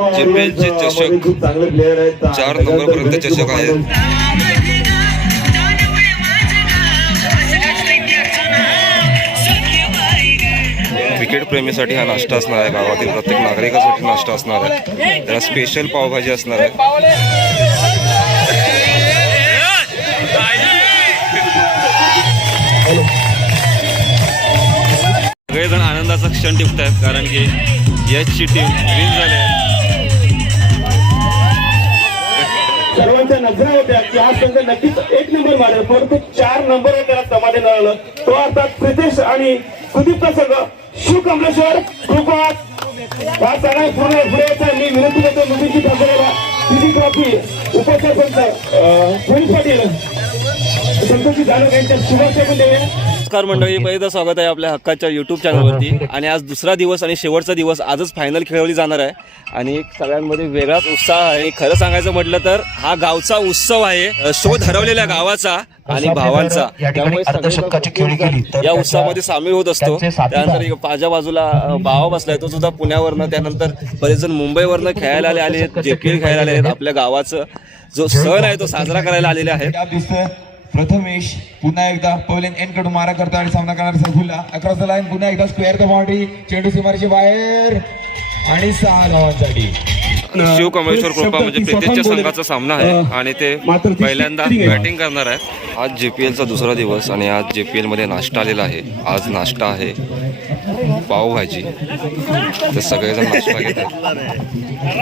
JPL चे चषक खूप चांगले प्लेअर आहेत. चार नंबरपर्यंत चषक आहेत. क्रिकेट प्रेमीसाठी हा नाश्ता असणार आहे. गावातील प्रत्येक नागरिकासाठी नाश्ता असणार आहे. त्याला स्पेशल पावभाजी असणार आहे. सगळेजण आनंदाचा क्षण टिपत आहेत कारण की यशची टीम विन झाली आहे. सर्वांच्या नजरा होत्या की हा संघ नक्कीच एक नंबर मारेल परंतु चार नंबरवर त्याला समाधान मिळालं. तो अर्थात प्रितेश आणि सुदीपचा संघ शिव कमलेश्वर कृपात हा सगळा पूर्ण पुढे मी विनंती करतो मुलीची ठाकरेला. तिची ट्रॉफी उपसरपंच अं, पाटील. संतोषी जाधव यांच्या पण देऊया. नमस्कार मंडळी पहिलं स्वागत आहे आपल्या हक्काच्या यूट्यूब चॅनलवरती आणि आज दुसरा दिवस आणि शेवटचा दिवस आजच फायनल खेळवली जाणार आहे. आणि एक सगळ्यांमध्ये वेगळाच उत्साह आहे. आणि खरं सांगायचं म्हटलं तर हा गावचा उत्सव आहे. शोध हरवलेल्या गावाचा आणि भावांचा. त्यामुळे अर्धशतकाची खेळी केली तर या उत्सवामध्ये सामील होत असतो. त्यानंतर एक माझ्या बाजूला भावा बसलाय. तो सुद्धा पुण्यावरनं. त्यानंतर बरेच जण मुंबईवरनं खेळायला आले आले आहेत जेपीएल खेळायला आले आहेत आपल्या गावाचं. जो सण आहे तो साजरा करायला आलेले दिसतोय प्रथमेश पुन्हा एकदा पवलेन एनकडून मारा करतो आणि सामना करणार सफुल्ला. अक्रॉस द लाईन पुन्हा एकदा स्क्वेअर द बॉडी चेंडू सीमारची बाहेर. आणि सहा धावांसाठी. शिव कमळेश्वर कृपा म्हणजे प्रीतेशच्या संघाचा सामना आहे आणि ते पहिल्यांदा बॅटिंग करणार आहेत. आज जेपीएलचा दुसरा दिवस आणि आज जेपीएलमध्ये नाश्ता आलेला आहे. आज नाश्ता आहे. पावभाजी ते सगळेजण नाश्ता घेत आहेत.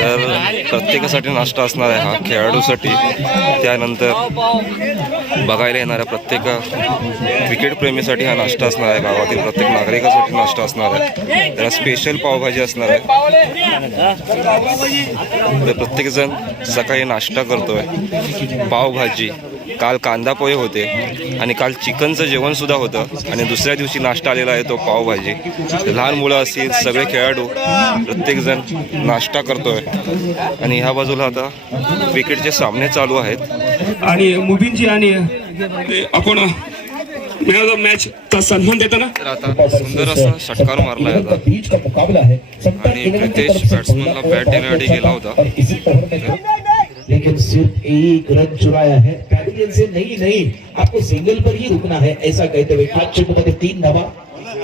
तर प्रत्येकासाठी नाश्ता असणार आहे हा. खेळाडूसाठी. त्यानंतर बघायला येणाऱ्या प्रत्येक क्रिकेट प्रेमीसाठी हा नाश्ता असणार आहे. गावातील प्रत्येक नागरिकासाठी नाश्ता असणार आहे. त्याला स्पेशल पावभाजी असणार आहे. तर प्रत्येकजण सकाळी नाश्ता करतोय. पावभाजी काल कांदा पोहे होते आणि काल चिकनचं जेवण सुद्धा होतं आणि दुसऱ्या दिवशी नाश्ता आलेला आहे तो पावभाजी. लहान मुलं असतील सगळे खेळाडू प्रत्येकजण नाश्ता करतोय. आणि ह्या बाजूला आता क्रिकेटचे सामने चालू आहेत. आणि मुबींची आणि आपण मॅन ऑफ मॅच चा सन्मान देताना तर आता सुंदर असा षटकार मारला आता. बीच का मुकाबला है सबका आणि इलेवन प्रितेश नंबर से बॅट्समनला बॅट देण्यासाठी गेला होता. और इसी ओवर में लेकिन सिर्फ एक रन चुराया है। पैविलियन से नहीं नहीं आपको सिंगल पर ही रुकना है ऐसा कहते हुए पाच चेंडूमध्ये तीन धावा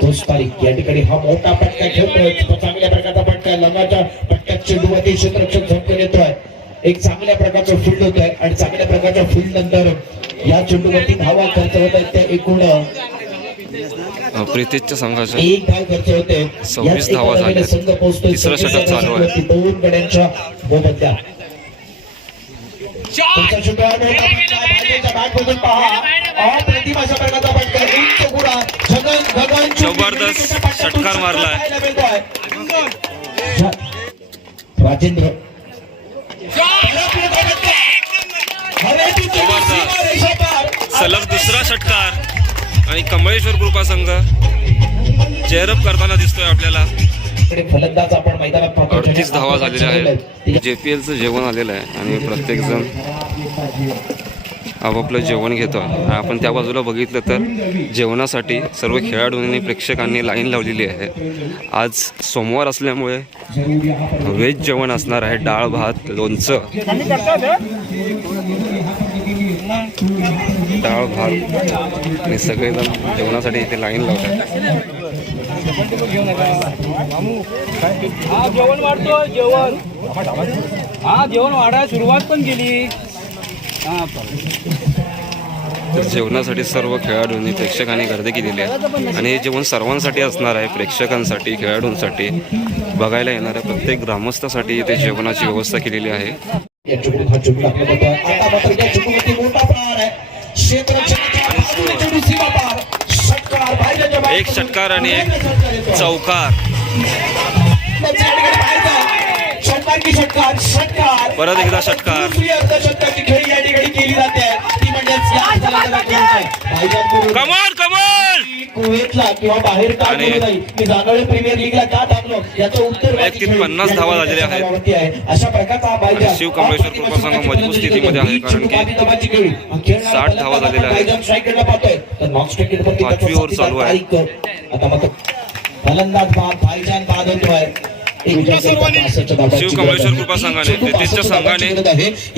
तोच तारीख या ठिकाणी हा मोठा पटका खेळतोय चांगल्या प्रकारचा पटका लंगाच्या पटक्यात चेंडूमध्ये क्षेत्ररक्षक झटकन येतोय एक चांगल्या प्रकारचं फील्ड होत. आहे आणि चांगल्या प्रकारच्या फील्ड नंतर या चेंडूवरती धावा खर्च होत आहेत. त्या एकूण प्रितेशच्या संघाच्या एक धाव खर्च होते. सव्वीस धावा झाल्या. संघ पोहोचतोय. तिसरं षटक चालू आहे. दोन गड्यांच्या मोबदल्या अप्रतिम अशा प्रकारचा फलंदाज आपण मैदानात अडतीस धावा झालेल्या आहेत. जेपीएलचं जेवण आलेलं आहे आणि प्रत्येकजण आपापलं जेवण घेतो आणि आपण त्या बाजूला बघितलं तर जेवणासाठी सर्व खेळाडूंनी प्रेक्षकांनी लाईन लावलेली आहे. आज सोमवार असल्यामुळे व्हेज जेवण असणार आहे. डाळ भात लोणचं. डाळ भात आणि सगळेजण जेवणासाठी इथे लाईन लावतात. हा जेवण वाढतो जेवण हा जेवण वाढायला सुरुवात पण केली हा तर जेवणासाठी सर्व खेळाडूंनी प्रेक्षकांनी गर्दी केलेली आहे. आणि हे जेवण सर्वांसाठी असणार आहे प्रेक्षकांसाठी खेळाडूंसाठी. बघायला येणाऱ्या प्रत्येक ग्रामस्थासाठी इथे जेवणाची व्यवस्था केलेली आहे. एक षटकार आणि एक चौकार. परत एकदा षटकार. कमाल कमाल कुवेतला किंवा बाहेर का आणि करू नाही. मी जाणवले प्रीमियर लीगला का थांबलो? याचं उत्तर वैयक्तिक 50 धावा झालेल्या आहेत. अशा प्रकारचा हा शिव कमलेश्वर कृपा संघ मजबूत स्थितीमध्ये आहे, कारण की 60 धावा झालेल्या आहेत. पाचवी ओव्हर चालू आहे. आता फलंदाज बाद भाईजान बाद होतोय. कृपा संघाने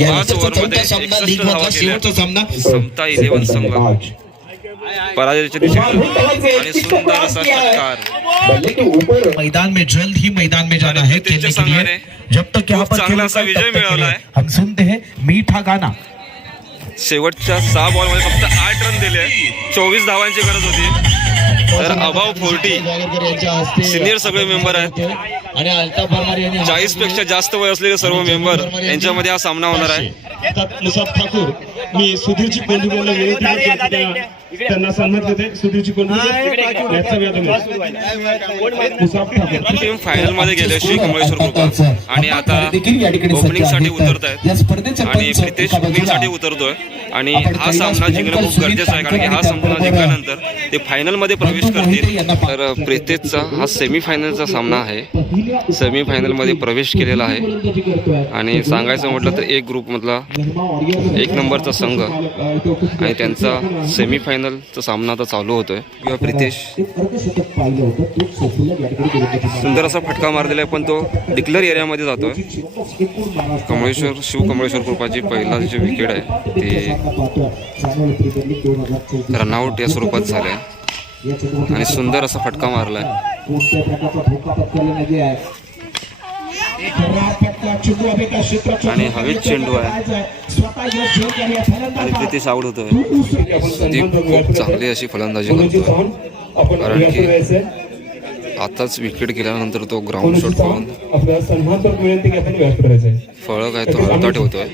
पाच ओव्हरमध्ये चौथा सामना 61 लीगमधला धावा केल्या. समता इलेव्हन संघ. पराजयाच्या दिशेने आणि सुंदर असा षटकार बल्ले के ऊपर मैदान में जल्द ही मैदान में जाना है खेलने के लिए. जब तक यहाँ पर चांगला असा विजय मिळवला आहे. हम सुनते हैं मीठा गाना। शेवटच्या सहा बॉलमध्ये फक्त आठ रन दिले चोवीस धावांची गरज होती. तर अभाव फोर्टी. सिनियर सगळे मेंबर आहेत. चाळीसपेक्षा जास्त वय असलेले सर्व मेंबर यांच्यामध्ये हा सामना होणार आहे. ठाकूर. मी सुधीरची कोंडू यांना विनंती त्यांना सन्मान देते. सुधीरची कोंडू याचा व्याज मुसाफ ठाकूर. टीम फायनलमध्ये गेले श्री कृपा आणि आता ओपनिंगसाठी उतरत आहेत आणि प्रितेश ओपनिंगसाठी उतरतोय. आणि हा सामना जिंकणं खूप गरजेचं आहे कारण की हा सामना जिंकल्यानंतर ते फायनलमध्ये प्रवेश करतील. तर प्रितेशचा हा सेमी फायनलचा सामना आहे. सेमी फायनलमध्ये प्रवेश केलेला आहे. आणि सांगायचं म्हटलं तर एक ग्रुप मधला एक नंबरचा संघ आणि त्यांचा सेमीफायनलचा सामना आता चालू होतोय. किंवा प्रितेश. सुंदर असा फटका मारलेला आहे पण तो डिक्लर एरियामध्ये जातोय. कमळेश्वर शिव कमळेश्वर कृपाची पहिला जे विकेट आहे ते रनआउट या स्वरूपात झाले आणि सुंदर असा फटका मारलाय. आणि हवेत चेंडू आहे. आणि प्रितेश आउट होतोय खूप चांगली अशी फलंदाजी करतोय आपण कारण की- आताच विकेट गेल्यानंतर तो ग्राउंड शॉट पाहून आपल्याला सन्मानपूर्वक विनंती की आपण व्यास करायचंय फळं काय तो हलता ठेवतोय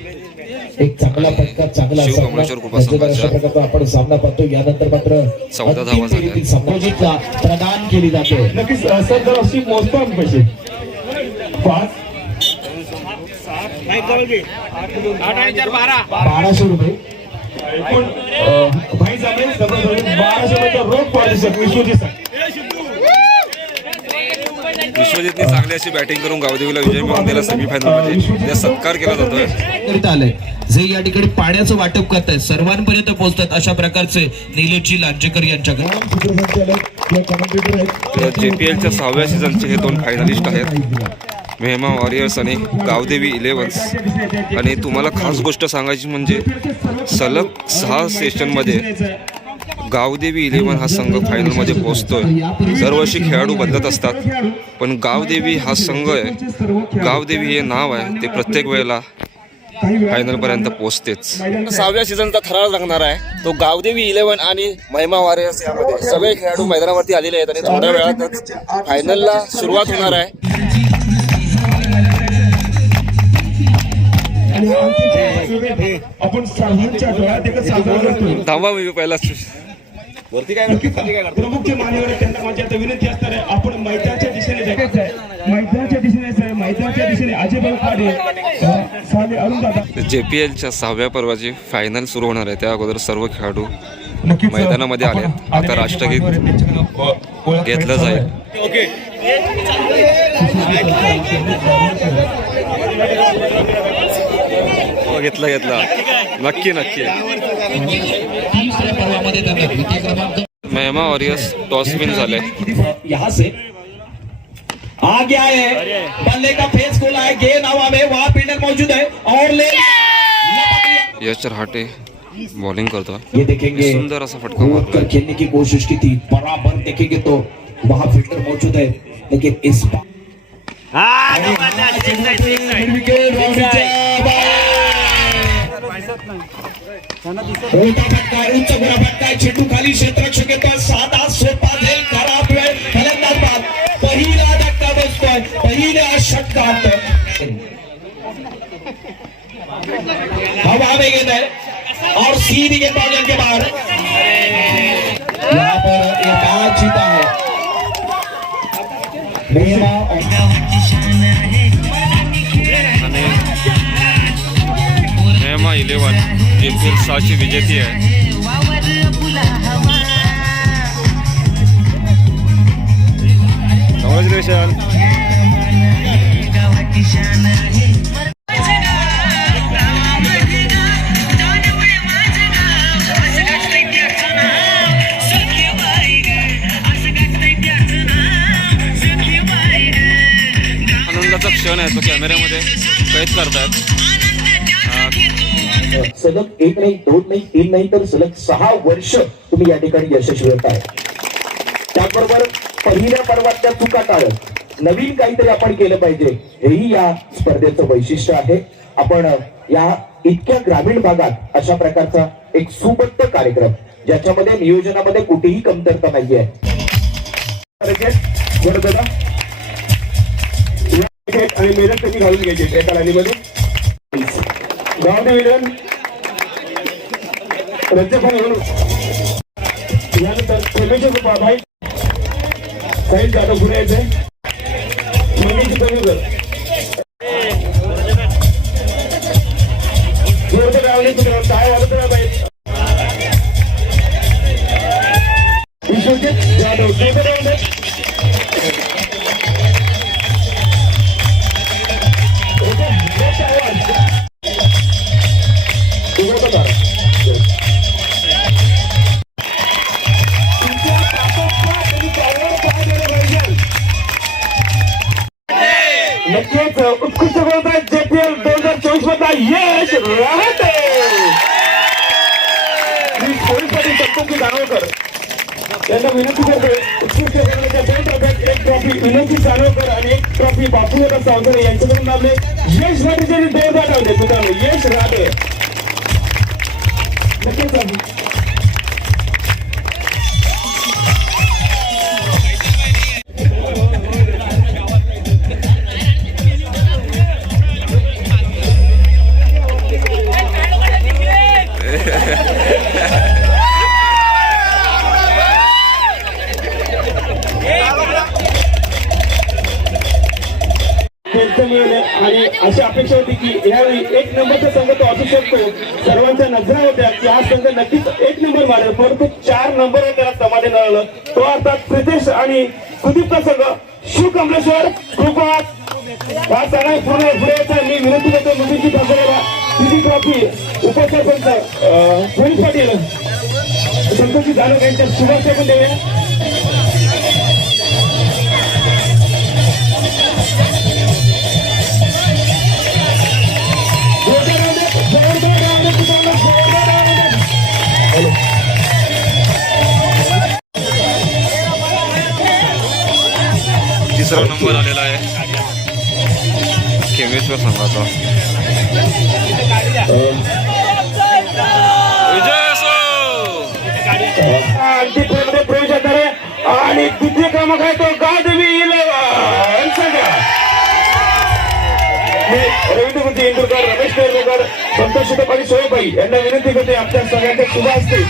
आपण सामना पाहतो यानंतर मात्र चौदा धावा झाल्या. प्रदान केली जाते. नक्कीच अ, सर जर अशी मोजतो पाच. बाराशे रुपये. एकूण अ, भाई जांभळे जबरदस्त बाराशे रुपयाचा रोख पारितोषिक विश्वजित सर विश्वजितने चांगली अशी बॅटिंग करून गावदेवीला विजय मिळवून दिला सेमीफायनलमध्ये त्या सत्कार केला जातोय. आलंय. जे या ठिकाणी पाण्याचं वाटप करत आहेत सर्वांपर्यंत पोहोचतात अशा प्रकारचे निलेशजी लांजेकर यांच्याकडे. जेपीएलच्या सहाव्या सीझनचे हे दोन फायनलिस्ट आहेत. मेहमा वॉरियर्स आणि गावदेवी इलेव्हन्स. आणि तुम्हाला खास गोष्ट सांगायची म्हणजे सलग सहा सेशनमध्ये गावदेवी इलेव्हन हा संघ फायनलमध्ये पोहोचतोय. दरवर्षी खेळाडू बदलत असतात पण गावदेवी हा संघ आहे. गावदेवी हे नाव आहे ते प्रत्येक वेळेला फायनलपर्यंत पोहोचतेच. सहाव्या सीझनचा थरार लागणार आहे. तो गावदेवी इलेव्हन आणि महिमा वॉरियर्स यामध्ये. सगळे खेळाडू मैदानावरती आलेले आहेत आणि थोड्या वेळातच फायनलला सुरुवात होणार आहे. आपण सर्वांच्या डोळ्यात एकच साजरा करतो थांबा मी पहिलाच नक्कीच प्रमुख जे मान्यवर त्यांना माझी आता विनंती असणार आहे आपण मैदानाच्या दिशेने जायचं आहे मैदानाच्या दिशेने जायचं आहे मैदानाच्या दिशेने पाडे साले अरुण दादा जे पी एलच्या सहाव्या पर्वाची फायनल सुरू होणार आहे त्या अगोदर सर्व खेळाडू मैदानामध्ये आले. आता राष्ट्रगीत घेतलं जाईल. आहे. हो, घेतला घेतला. नक्की नक्की. मेहमा वॉरियर्स टॉस विन झाले. यहाँ से आ गया है बल्ले का फेस खोला है गेंद हवा में वहां फील्डर मौजूद है और ले यश रहाटे बॉलिंग करतो ये देखेंगे सुंदर असा फटका मारला कर खेलने की कोशिश की थी बराबर देखेंगे तो वहां फील्डर मौजूद है लेकिन इस मोठा फटका आहे, उंच गोरा फटका चेंडू खाली क्षेत्ररक्षक येतोय साधा सोपा झेल खराब वेळ फलंदाज बाद पहिला धक्का बसतोय पहिल्या षटकात हवा में गेंद है और सीधी गेंद बाउंड्री के उल्साची विजेती आहे कॉंग्रॅच्युलेशन क्षण आहे तो कॅमेऱ्यामध्ये कैद करतात सलग एक नाही दोन नाही तीन नाही तर सलग सहा वर्ष तुम्ही या ठिकाणी यशस्वी होत आहे. त्याचबरोबर पहिल्या पर्वातल्या चुका टाळत नवीन काहीतरी आपण केलं पाहिजे हेही या स्पर्धेचं वैशिष्ट्य आहे. आपण या इतक्या ग्रामीण भागात अशा प्रकारचा एक सुबद्ध कार्यक्रम ज्याच्यामध्ये नियोजनामध्ये कुठेही कमतरता नाहीये. बरं आणि मेहनत कशी घालून घ्यायची? एका लाईनीमध्ये. गावडे विलन यानंतर प्रेमेचे भाई साहिल जाधव पुढे यायचे मनीष करूकर जोरदार लावले तुम्ही काय वाजत पाहिजे विश्वजित जाधव. विनंती करतो. उत्कृष्ट गोलंदाजाच्या एक ट्रॉफी विनंती दानवकर आणि एक ट्रॉफी बापूदादा सावंतरे यांच्याकडून लाभले यश राहतेचे दोन मित्रांनो यश राठे. नक्कीच अशी अपेक्षा होती की यावेळी एक नंबरचा संघ तो असू शकतो. सर्वांच्या नजरा होत्या की हा संघ नक्कीच एक नंबर मारेल. परंतु चार नंबर त्याला समाधान मिळालं. तो अर्थात प्रितेश आणि सुदीपचा संघ शिव कमलेश्वर कृपात हा सगळ्या पूर्ण पुढे मी विनंती करतो मुलीची ठाकरेला. तिची ट्रॉफी उपसरपंच पोलीस पाटील. संतोषी जाधव यांच्या शुभेच्छा पण देऊया. केमेश्वर संघाचा विजय असो प्रवेश आहे आणि द्वितीय क्रमांक आहे तो गादवी इलेव्हन. संघ मी इंदुरकर रमेश तेरकर संतोष पाणी सोयबाई यांना विनंती करते. आमच्या सगळ्यांच्या शुभ असते